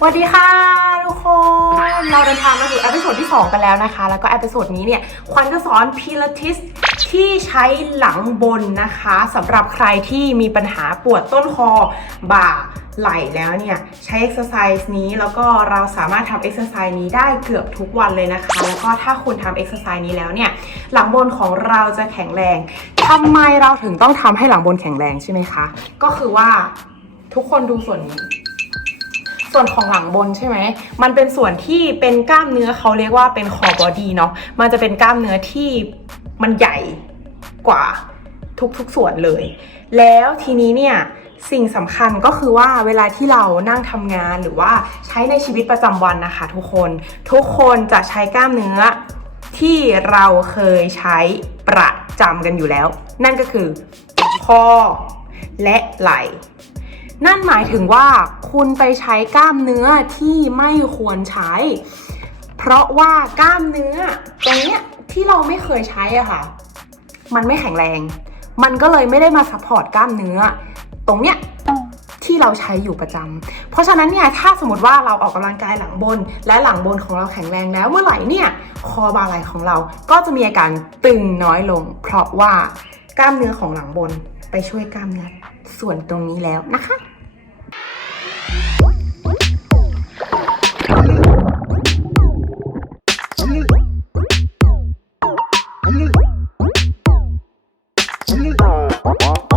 สวัสดีค่ะทุกคน เราเดินทางมาถึงเอพิโซดที่ 2 กันแล้วนะคะ แล้วก็เอพิโซดนี้เนี่ยควันจะสอนพิลาทิสที่ใช้หลังบนนะคะสำหรับใครที่มีปัญหาปวดต้นคอบ่าไหล่แล้วเนี่ย ใช้เอ็กซ์ไซส์นี้แล้วก็เราสามารถทำเอ็กซ์ไซส์นี้ได้เกือบทุกวันเลยนะคะ แล้วก็ถ้าคุณทำเอ็กซ์ไซส์นี้แล้วเนี่ย หลังบนของเราจะแข็งแรงทำไมเราถึงต้องทำให้หลังบนแข็งแรงใช่ไหมคะ ก็คือว่าทุกคนดูส่วนนี้ ส่วนของหลังบนใช่ไหม มันเป็นส่วนที่เป็นกล้ามเนื้อเขาเรียกว่าเป็นคอบอดี้เนาะ มันจะเป็นกล้ามเนื้อที่มันใหญ่กว่าทุกๆส่วนเลย แล้วทีนี้เนี่ยสิ่งสำคัญก็คือว่าเวลาที่เรานั่งทำงานหรือว่าใช้ในชีวิตประจำวันนะคะ ทุกคนทุกคนจะใช้กล้ามเนื้อที่เราเคยใช้ประจำกันอยู่แล้ว นั่นก็คือคอและไหล่ นั่นหมายถึงว่าคุณไปใช้กล้ามเนื้อที่ไม่ควรใช้ เพราะว่ากล้ามเนื้อตรงเนี้ยที่เราไม่เคยใช้อะค่ะ มันไม่แข็งแรง มันก็เลยไม่ได้มาซัพพอร์ตกล้ามเนื้อ ตรงเนี้ยที่เราใช้อยู่ประจำเพราะฉะนั้นเนี่ยถ้าสมมติว่าเราออกกำลังกายหลังบน และหลังบนของเราแข็งแรงแล้วเมื่อไหร่เนี่ยคอบาไหลของเราก็จะมีอาการตึงน้อยลง เพราะว่ากล้ามเนื้อของหลังบน ไปช่วยกล้ามเนื้อส่วนตรงนี้แล้วนะคะเอ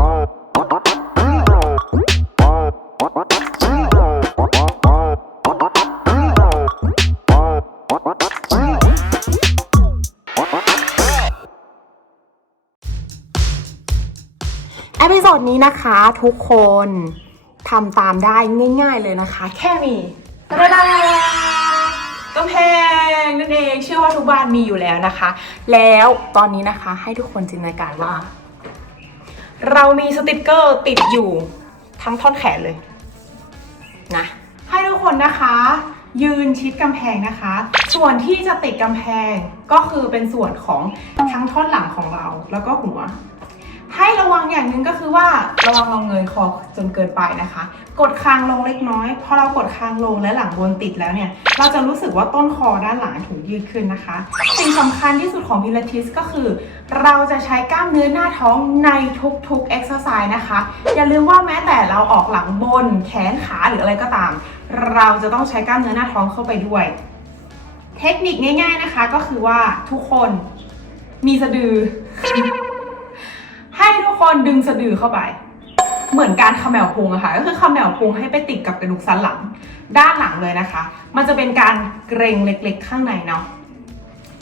พิโซดนี้นะคะทุกคนทำตามได้ง่าย ๆเลยนะคะ แค่มีตะดาๆกำแพงนั่นเองเชื่อว่าทุกบ้านมีอยู่แล้วนะคะ แล้วตอนนี้นะคะให้ทุกคนจินตนาการว่า เรามีสติกเกอร์ติดอยู่ทั้งท่อนแขนเลยนะให้ทุกคนนะคะ ยืนชิดกำแพงนะคะ ส่วนที่จะติดกำแพงก็คือเป็นส่วนของทั้งท่อนหลังของเราแล้วก็หัว ให้ระวังอย่างหนึ่งก็คือ ระวังเราเงยคอจนเกินไปนะคะ กดคางลงเล็กน้อยพอเรากดคางลงและหลังบนติดแล้วเนี่ย เราจะรู้สึกว่าต้นคอด้านหลังถูกยืดขึ้นนะคะ สิ่งสำคัญที่สุดของพิลาทิสก็คือ เราจะใช้กล้ามเนื้อหน้าท้องในทุกๆ exercise นะคะ อย่าลืมว่าแม้แต่เราออกหลังบน แขนขาหรืออะไรก็ตาม เราจะต้องใช้กล้ามเนื้อหน้าท้องเข้าไปด้วย เทคนิคง่าย ๆนะคะก็คือว่าทุกคนมีสะดือ ให้ทุกคนดึงสะดือเข้าไป เหมือนการขมวพุงอะค่ะ ก็คือขมวพุงให้ไปติดกับกระดูกสันหลังด้านหลังเลยนะคะ มันจะเป็นการเกรงเล็กๆ ข้างในเนาะ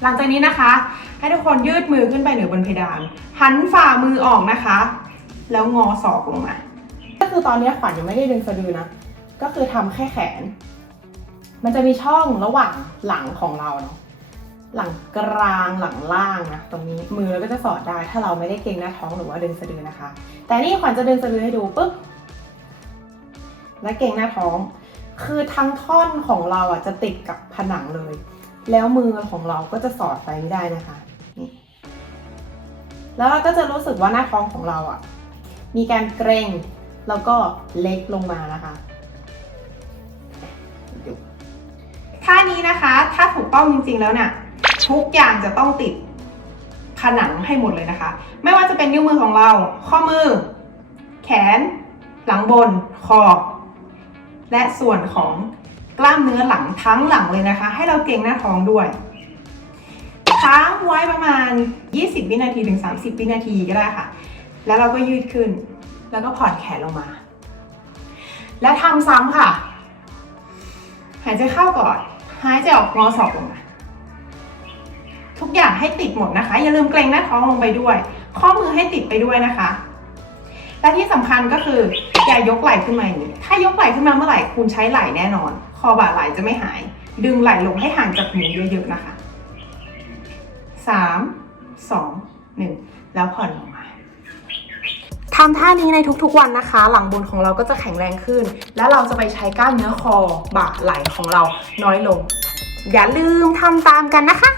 หลังจากนี้นะคะ ให้ทุกคนยืดมือขึ้นไปเหนือบนเพดาน หันฝ่ามือออกนะคะ แล้วงอศอกลงมา ก็คือตอนนี้ขวัญยังไม่ได้ดึงสะดือนะ ก็คือทำแค่แขน มันจะมีช่องระหว่างหลังของเราเนาะ หลังกลางหลังล่างนะตรงนี้มือก็จะสอดได้ ถ้าเราไม่ได้เกรงหน้าท้องหรือว่าดึงสะดือนะคะ แต่นี่ขวัญจะดึงสะดือให้ดูปุ๊บและเกรงหน้าท้อง คือทั้งท่อนของเราอะจะติดกับผนังเลย แล้วมือของเราก็จะสอดไปไม่ได้นะคะนี่แล้วเราก็จะรู้สึกว่าหน้าท้องของเราอะ มีการเกรงแล้วก็เล็กลงมานะคะท่านี้นะคะ ถ้าถูกต้องจริงๆแล้วเนี่ย ทุกอย่างจะต้องติดผนังให้หมดเลยนะคะ ไม่ว่าจะเป็นนิ้วมือของเรา ข้อมือ แขน หลังบน คอ และส่วนของกล้ามเนื้อหลังทั้งหลังเลยนะคะ ให้เราเกรงหน้าท้องด้วยค้างไว้ประมาณ 20 วินาทีถึง 30 วินาทีก็ได้ค่ะ แล้วเราก็ยืดขึ้น แล้วก็ผ่อนแขนลงมา และทำซ้ำค่ะ หายใจเข้าก่อน หายใจออกงอศอกลงมา ทุกอย่างให้ติดหมดนะคะ อย่าลืมเกรงหน้าท้องลงไปด้วย ข้อมือให้ติดไปด้วยนะคะ และที่สำคัญก็คืออย่ายกไหล่ขึ้นมาอย่างนี้ ถ้ายกไหล่ขึ้นมาเมื่อไหร่คุณใช้ไหล่แน่นอน คอบ่าไหล่จะไม่หาย ดึงไหล่ลงให้ห่างจากหูเยอะๆนะคะสามสองหนึ่งแล้วผ่อนลงมาทำท่านี้ในทุกๆวันนะคะ หลังบนของเราก็จะแข็งแรงขึ้น และเราจะไปใช้กล้ามเนื้อคอบ่าไหล่ของเราน้อยลง อย่าลืมทำตามกันนะคะ